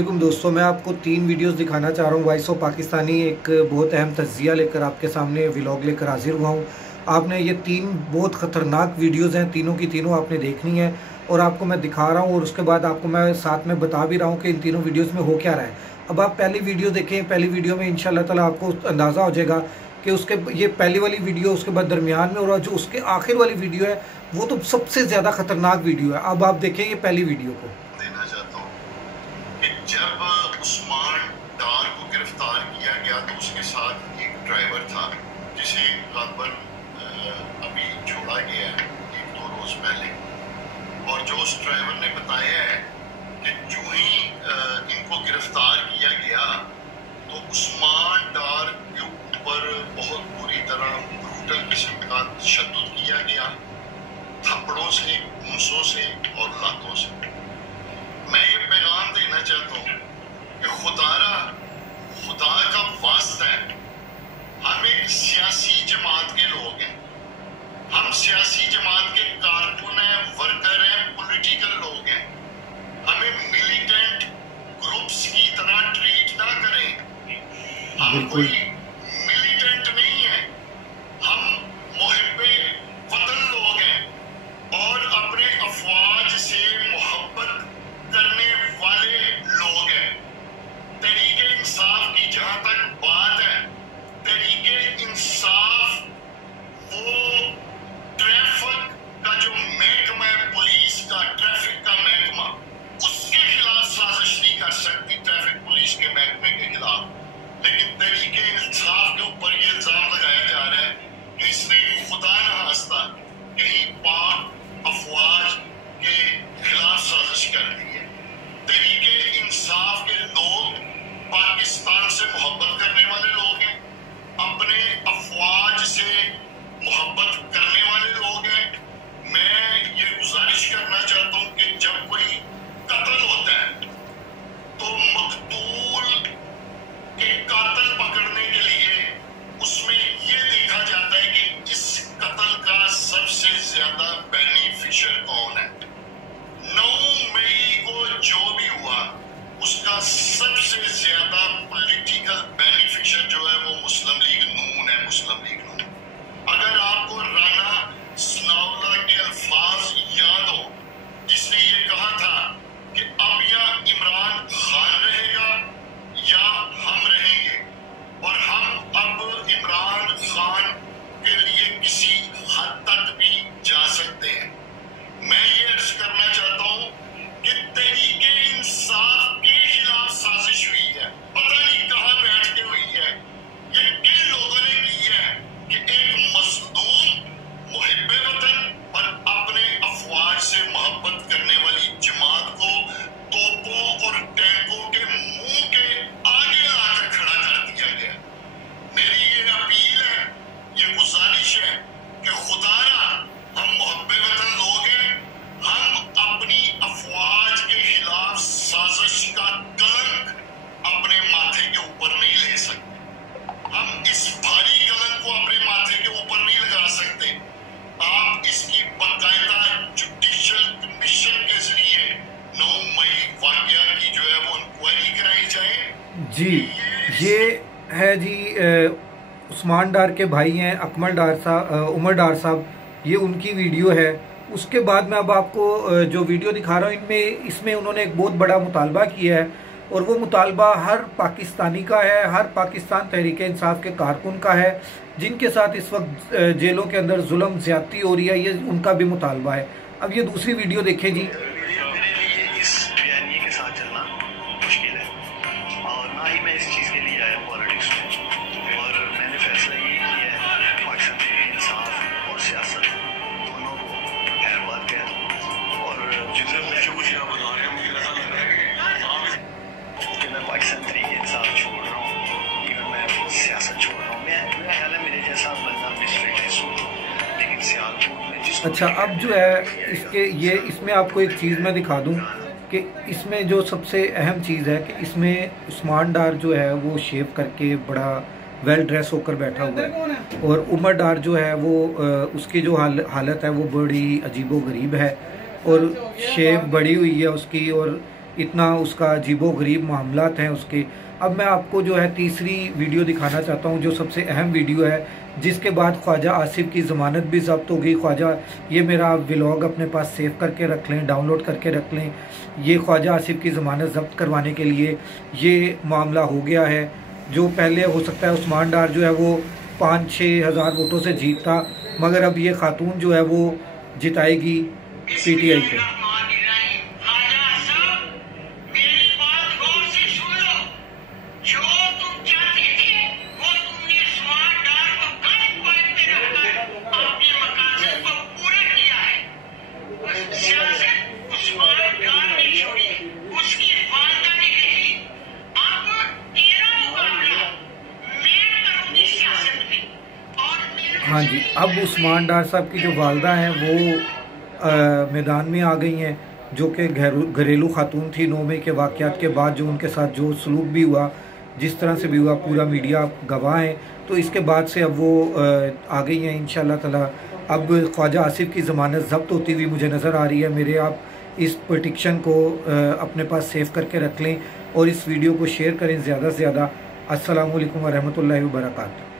वालेकुम दोस्तों, मैं आपको 3 वीडियोस दिखाना चाह रहा हूँ। वॉइस ऑफ पाकिस्तानी एक बहुत अहम तज्जिया लेकर आपके सामने व्लॉग लेकर हाजिर हुआ हूँ। आपने ये 3 बहुत ख़तरनाक वीडियोस हैं, तीनों की तीनों आपने देखनी है और आपको मैं दिखा रहा हूँ और उसके बाद आपको मैं साथ में बता भी रहा हूँ कि इन तीनों वीडियोस में हो क्या रहा है। अब आप पहली वीडियो देखें, पहली वीडियो में इंशाअल्लाह ताला आपको अंदाज़ा हो जाएगा कि उसके ये पहली वाली वीडियो, उसके बाद दरमियान में और जो उसके आखिर वाली वीडियो है वो तो सबसे ज़्यादा ख़तरनाक वीडियो है। अब आप देखें ये पहली वीडियो को। देना चाहता हूँ कि जब उस्मान डार को गिरफ्तार किया गया तो उसके साथ एक ड्राइवर था जिसे गालिबन अभी छोड़ा गया है 1-2 रोज पहले, और जो उस ड्राइवर ने बताया है कि जो ही इनको गिरफ्तार किया गया तो उस्मान डार के ऊपर बहुत बुरी तरह ब्रूटल किस्म का तशद्दुद किया गया, थप्पड़ों से, घूंसों से और लातों से। मैं ये पैगाम देना चाहता हूँ कि खुदा का वास्ता है, हम एक सियासी जमात के लोग हैं, हम सियासी जमात के कारकुन हैं, वर्कर हैं, पॉलिटिकल लोग हैं। हमें मिलिटेंट ग्रुप्स की तरह ट्रीट ना करें। हम कोई मिलिटेंट नहीं है, हम मुहिब्बे वतन लोग हैं और अपने अफवाज से मोहब्बत करने वाले लोग हैं। तहरीके इंसाफ की जहां तक बात है, तहरीके इंसाफ वो ट्रैफिक का जो महकमा है, पुलिस का, ट्रैफिक का महकमा, उसके खिलाफ साजिश नहीं कर सकती, ट्रैफिक पुलिस के महकमे के खिलाफ। लेकिन तहरीके इंसाफ के ऊपर ये इल्जाम लगाया जा रहा है कि इसने खुदा न खास्ता कहीं पाक अफवाज के खिलाफ साजिश कर दी है। तहरीके इंसाफ के लोग पाकिस्तान से मोहब्बत करने वाले लोग हैं, अपने अफवाज से मोहब्बत करने वाले लोग हैं। मैं ये गुजारिश करना चाहता हूँ कि जब कोई कत्ल होता है तो मकतूल के कातिल पकड़ने के लिए उसमें ये देखा जाता है कि इस कत्ल का सबसे ज्यादा बेनिफिशियल कौन है। 9 मई को जो भी हुआ उसका सबसे ज्यादा पॉलिटिकल बेनिफिशियल जो है वो मुस्लिम लीग नून है, मुस्लिम लीग नून। अगर आपको राना सनाउल्लाह के अल्फाज याद हो जिसने ये कहा था कि अब या इमरान खान रहेगा या हम रहेंगे, और हम अब इमरान खान के लिए किसी हद तक भी जा सकते हैं। मैं ये अर्ज करना चाहता हूँ कि तहरीके इंसाफ के खिलाफ साजिश हुई है, पता नहीं कहाँ बैठ के हुई है, ये किन लोगों ने की है कि एक मजलूम मुहिब्बे वतन और अपने अफवाज से मोहब्बत करने वाली जमात को तोपों और टैंकों के मुंह के आगे लाकर खड़ा कर दिया गया। मेरी ये अपील है, ये गुजारिश है कि खुदारा हम मुहब्बे वतन लोग हैं, हम अपनी अफवाज के खिलाफ साजिश का कलंक अपने माथे के ऊपर नहीं ले सकते। हम इस भारी कलंक को अपने माथे के ऊपर नहीं लगा सकते। आप इसकी बाकायदा जुडिशियल कमीशन के जरिए 9 मई वाकया की जो है वो इंक्वायरी कराई जाए। जी, ये है जी उस्मान डार के भाई हैं उमर डार साहब, ये उनकी वीडियो है। उसके बाद में अब आपको जो वीडियो दिखा रहा हूँ इसमें उन्होंने एक बहुत बड़ा मुतालबा किया है और वो मुतालबा हर पाकिस्तानी का है, हर पाकिस्तान तहरीके इंसाफ के कारकुन का है जिनके साथ इस वक्त जेलों के अंदर जुल्म ज्यादती हो रही है, ये उनका भी मुतालबा है। अब ये दूसरी वीडियो देखें जी। अच्छा, अब जो है इसमें आपको एक चीज़ मैं दिखा दूं कि इसमें जो सबसे अहम चीज़ है कि इसमें उस्मान डार जो है वो शेव करके बड़ा वेल ड्रेस होकर बैठा हुआ है और उमर डार जो है वो उसकी जो हालत है वो बड़ी अजीबो गरीब है और शेप बड़ी हुई है उसकी और इतना उसका अजीबोगरीब मामलात हैं उसके। अब मैं आपको जो है तीसरी वीडियो दिखाना चाहता हूँ, जो सबसे अहम वीडियो है, जिसके बाद ख्वाजा आसिफ की ज़मानत भी ज़ब्त हो गई। ख्वाजा, ये मेरा आप व्लॉग अपने पास सेव करके रख लें, डाउनलोड करके रख लें। ये ख्वाजा आसिफ की ज़मानत ज़ब्त करवाने के लिए ये मामला हो गया है। जो पहले हो सकता है उस्मान डार जो है वो 5-6 हज़ार वोटों से जीतता, मगर अब ये खातून जो है वो जिताएगी PTI को। हाँ जी, अब उस्मान डार साहब की जो वालदा हैं वो मैदान में आ गई हैं, जो कि घरेलू खातून थी। 9 मई के वाक़यात के बाद जो उनके साथ जो सलूक भी हुआ, जिस तरह से भी हुआ, पूरा मीडिया गवाह है। तो इसके बाद से अब वो आ गई हैं इंशाअल्लाह ताला। अब ख्वाजा आसिफ की ज़मानत ज़ब्त होती हुई मुझे नज़र आ रही है। मेरे आप इस पिटिशन को अपने पास सेव करके रख लें और इस वीडियो को शेयर करें ज़्यादा से ज़्यादा। अस्सलामु अलैकुम व रहमतुल्लाहि व बरकातहू।